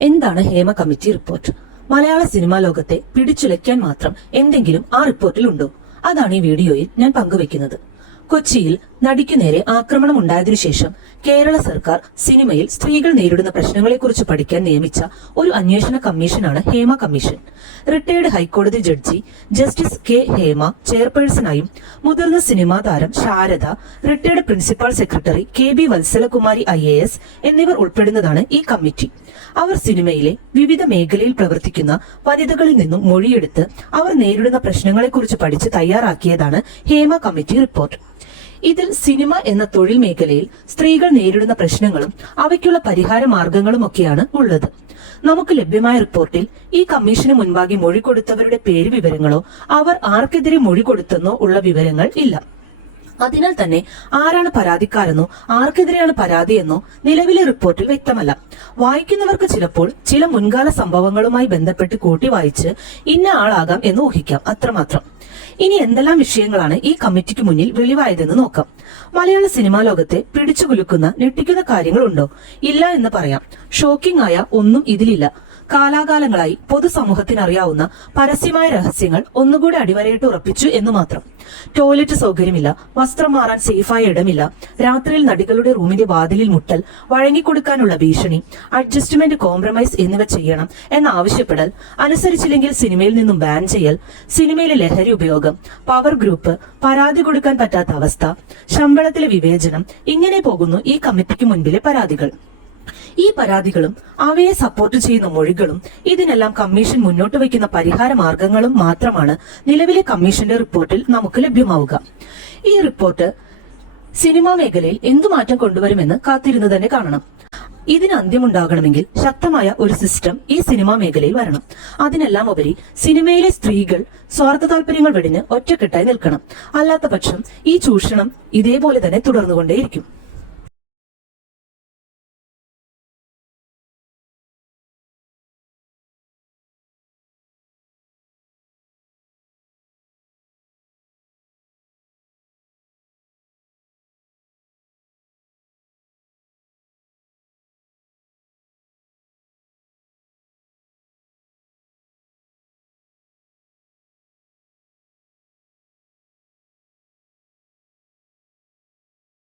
എന്താണ് Hema committee report? മലയാള cinema ലോകത്തെ പിടിച്ചുലയ്ക്കാൻ മാത്രം എന്തെങ്കിലും ആ റിപ്പോർട്ടിൽ ഉണ്ടോ? അതാണ് ഈ വീഡിയോയിൽ ഞാൻ പങ്കുവെക്കുന്നത്. കൊച്ചിയിൽ നടിക്കു നേരെ ആക്രമണം ഉണ്ടായതിനു ശേഷം കേരള സർക്കാർ സിനിമയിൽ സ്ത്രീകൾ നേരിടുന്ന പ്രശ്നങ്ങളെക്കുറിച്ച് പഠിക്കാൻ നിയമിച്ച ഒരു അന്വേഷണ കമ്മീഷനാണ് ഹേമ കമ്മീഷൻ. റിട്ടയർഡ് ഹൈക്കോടതി ജഡ്ജി ജസ്റ്റിസ് കെ ഹേമ ചെയർപേഴ്സണായും മുതിർന്ന സിനിമാ താരം Sharada, retired principal secretary K B Valsalakumari IAS എന്നിവർ ഉൾപ്പെടുന്നതാണ് ഈ കമ്മിറ്റി. അവർ സിനിമയിലെ വിവിധ മേഖലയിൽ പ്രവർത്തിക്കുന്ന വനിതകളിൽ നിന്നും മൊഴിയെടുത്ത് അവർ നേരിടുന്ന പ്രശ്നങ്ങളെക്കുറിച്ച് പഠിച്ച് തയ്യാറാക്കിയതാണ് ഹേമ കമ്മിറ്റി റിപ്പോർട്ട്. ഇതിൽ സിനിമ എന്ന തൊഴിൽ മേഖലയിൽ സ്ത്രീകൾ നേരിടുന്ന പ്രശ്നങ്ങളും അവയ്ക്കുള്ള പരിഹാര മാർഗങ്ങളുമൊക്കെയാണ് ഉള്ളത്. നമുക്ക് ലഭ്യമായ റിപ്പോർട്ടിൽ ഈ കമ്മീഷന് മുൻപാകെ മൊഴി കൊടുത്തവരുടെ പേര് വിവരങ്ങളോ അവർ ആർക്കെതിരെ മൊഴി കൊടുത്തെന്നോ ഉള്ള വിവരങ്ങൾ ഇല്ല. അതിനാൽ തന്നെ ആരാണ് പരാതിക്കാരെന്നോ ആർക്കെതിരെയാണ് പരാതിയെന്നോ നിലവിലെ റിപ്പോർട്ടിൽ വ്യക്തമല്ല. വായിക്കുന്നവർക്ക് ചിലപ്പോൾ ചില മുൻകാല സംഭവങ്ങളുമായി ബന്ധപ്പെട്ട് കൂട്ടി വായിച്ച് ഇന്ന ആളാകാം എന്ന് ഊഹിക്കാം, അത്രമാത്രം. ഇനി എന്തെല്ലാം വിഷയങ്ങളാണ് ഈ കമ്മിറ്റിക്ക് മുന്നിൽ വെളിവായതെന്ന് നോക്കാം. മലയാള സിനിമാ ലോകത്തെ പിടിച്ചുകുലുക്കുന്ന ഞെട്ടിക്കുന്ന കാര്യങ്ങളുണ്ടോ? ഇല്ല എന്ന് പറയാം. ഷോക്കിംഗ് ആയ ഒന്നും ഇതിലില്ല. കാലാകാലങ്ങളായി പൊതുസമൂഹത്തിനറിയാവുന്ന പരസ്യമായ രഹസ്യങ്ങൾ ഒന്നുകൂടി അടിവരയിട്ട് ഉറപ്പിച്ചു എന്ന് മാത്രം. ടോയ്ലറ്റ് സൗകര്യമില്ല, വസ്ത്രം മാറാൻ സേഫായ ഇടമില്ല, രാത്രിയിൽ നടികളുടെ റൂമിന്റെ വാതിലിൽ മുട്ടൽ, വഴങ്ങിക്കൊടുക്കാനുള്ള ഭീഷണി, അഡ്ജസ്റ്റ്മെന്റ്, കോംപ്രമൈസ് എന്നിവ ചെയ്യണം എന്നാവശ്യപ്പെടൽ, അനുസരിച്ചില്ലെങ്കിൽ സിനിമയിൽ നിന്നും ബാൻ ചെയ്യൽ, സിനിമയിലെ ലഹരി ഉപയോഗം, പവർ ഗ്രൂപ്പ്, പരാതി കൊടുക്കാൻ പറ്റാത്ത അവസ്ഥ, ശമ്പളത്തിലെ വിവേചനം, ഇങ്ങനെ പോകുന്നു ഈ കമ്മിറ്റിക്ക് മുൻപിലെ പരാതികൾ. ഈ പരാതികളും അവയെ സപ്പോർട്ട് ചെയ്യുന്ന മൊഴികളും ഇതിനെല്ലാം കമ്മീഷൻ മുന്നോട്ട് വയ്ക്കുന്ന പരിഹാര മാർഗങ്ങളും മാത്രമാണ് നിലവിലെ കമ്മീഷന്റെ റിപ്പോർട്ടിൽ നമുക്ക് ലഭ്യമാവുക. ഈ റിപ്പോർട്ട് സിനിമാ മേഖലയിൽ എന്തു മാറ്റം കൊണ്ടുവരുമെന്ന് കാത്തിരുന്ന് തന്നെ കാണണം. ഇതിന് അന്ത്യമുണ്ടാകണമെങ്കിൽ ശക്തമായ ഒരു സിസ്റ്റം ഈ സിനിമാ മേഖലയിൽ വരണം. അതിനെല്ലാം ഉപരി സിനിമയിലെ സ്ത്രീകൾ സ്വാർത്ഥ താല്പര്യങ്ങൾ വെടിഞ്ഞ് ഒറ്റക്കെട്ടായി നിൽക്കണം. അല്ലാത്ത പക്ഷം ഈ ചൂഷണം ഇതേപോലെ തന്നെ തുടർന്നുകൊണ്ടേയിരിക്കും.